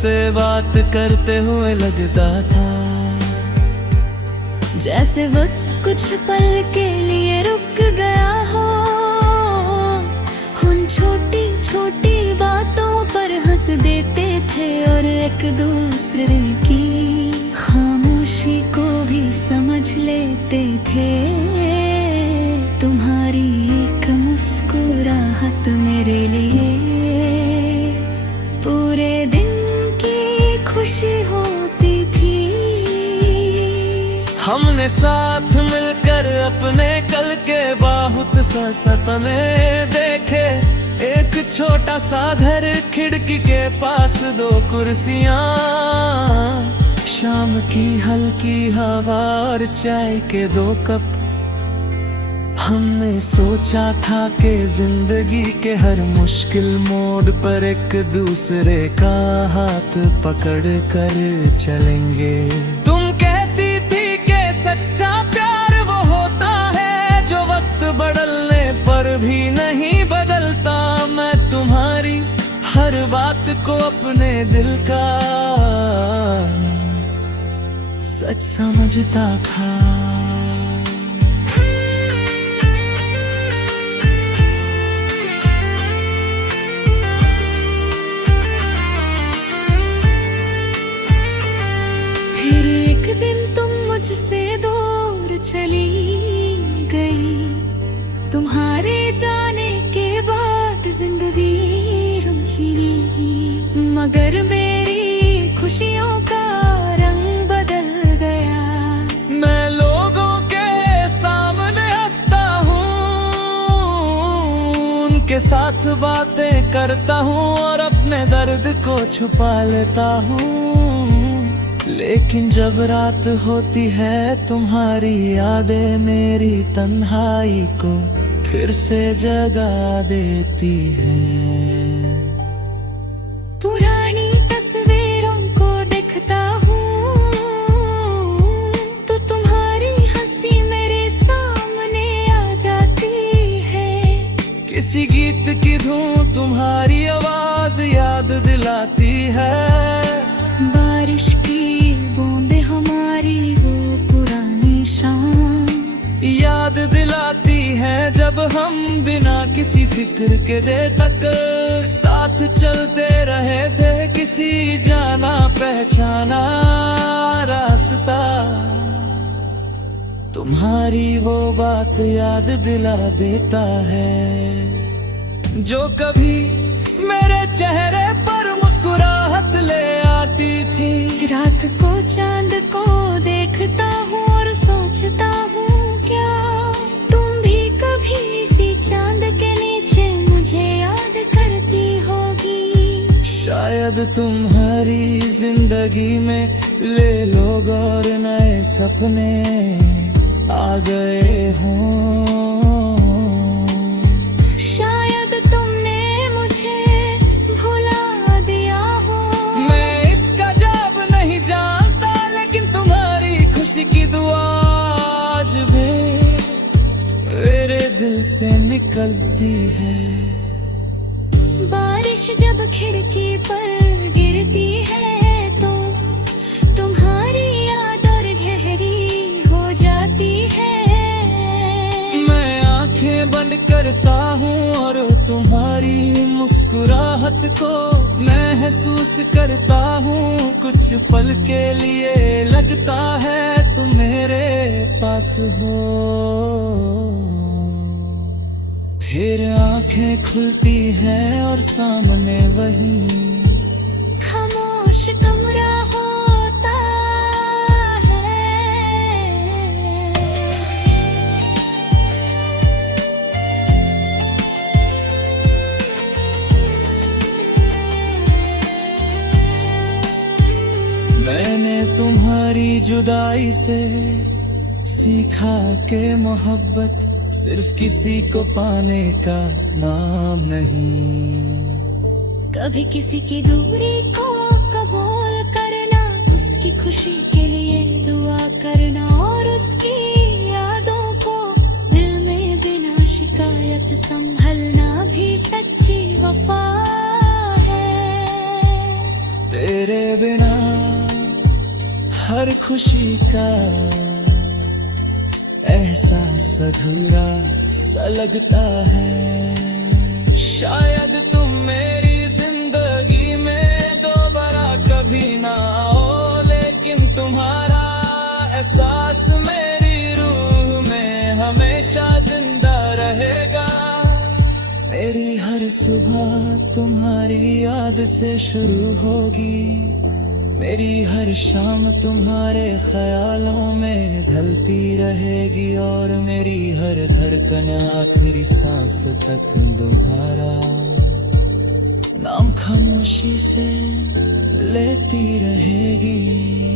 तुझसे बात करते हुए लगता था जैसे वक्त कुछ पल के लिए रुक गया हो। उन छोटी छोटी बातों पर हंस देते थे और एक दूसरे की खामोशी को भी समझ लेते थे। तुम्हारी एक मुस्कुराहट मेरे लिए पूरे दिन की खुशी होती थी। हमने साथ मिलकर अपने कल के बहुत सा सपने देखे। एक छोटा सा घर, खिड़की के पास दो कुर्सियां, शाम की हल्की हवा और चाय के दो कप। हमने सोचा था कि जिंदगी के हर मुश्किल मोड़ पर एक दूसरे का हाथ पकड़ कर चलेंगे। तुम कहती थी कि सच्चा प्यार वो होता है जो वक्त बदलने पर भी नहीं बदलता। मैं तुम्हारी हर बात को अपने दिल का सच समझता था। फिर एक दिन तुम मुझसे दूर चली गई। तुम्हारे जाने के बाद जिंदगी रुझी रही, मगर मेरी खुशियों का रंग बदल गया। मैं लोगों के सामने हंसता हूँ, उनके साथ बातें करता हूँ और अपने दर्द को छुपा लेता हूँ। लेकिन जब रात होती है तुम्हारी यादें मेरी तन्हाई को फिर से जगा देती हैं। पुरानी तस्वीरों को देखता हूँ तो तुम्हारी हंसी मेरे सामने आ जाती है। किसी गीत की धुन तुम्हारी आवाज याद दिलाती है। बारिश की बूंदें हमारी वो पुरानी शाम याद दिलाती है जब हम बिना किसी फिक्र के देर तक साथ चलते रहे थे। किसी जाना पहचाना रास्ता तुम्हारी वो बात याद दिला देता है जो कभी मेरे चेहरे पर मुस्कुराहट ले आती थी। रात को चांद को देखता हूँ और सोचता हूँ क्या तुम भी कभी इसी चांद के नीचे मुझे याद करती होगी। शायद तुम्हारी जिंदगी में ले लोग और नए सपने आ गए हों। शायद तुमने मुझे भुला दिया हो। मैं इसका जवाब नहीं जानता, लेकिन तुम्हारी खुशी की दुआ आज भी मेरे दिल से निकलती है। बारिश जब खिड़की पर गिरती है तो तुम्हारी याद और गहरी हो जाती है। मैं आंखें बंद करता हूँ और तुम्हारी मुस्कुराहट को महसूस करता हूँ। कुछ पल के लिए लगता है तुम मेरे पास हो, फिर आंखें खुलती हैं और सामने वही खामोश कमरा होता है। मैंने तुम्हारी जुदाई से सीखा के मोहब्बत सिर्फ किसी को पाने का नाम नहीं। कभी किसी की दूरी को कबूल करना, उसकी खुशी के लिए दुआ करना और उसकी यादों को दिल में बिना शिकायत संभलना भी सच्ची वफा है। तेरे खुशी का एहसास अधूरा सा लगता है। शायद तुम मेरी जिंदगी में दोबारा कभी ना आओ, लेकिन तुम्हारा एहसास मेरी रूह में हमेशा जिंदा रहेगा। मेरी हर सुबह तुम्हारी याद से शुरू होगी, मेरी हर शाम तुम्हारे ख्यालों में ढलती रहेगी, और मेरी हर धड़कन आखिरी सांस तक तुम्हारा नाम खामोशी से लेती रहेगी।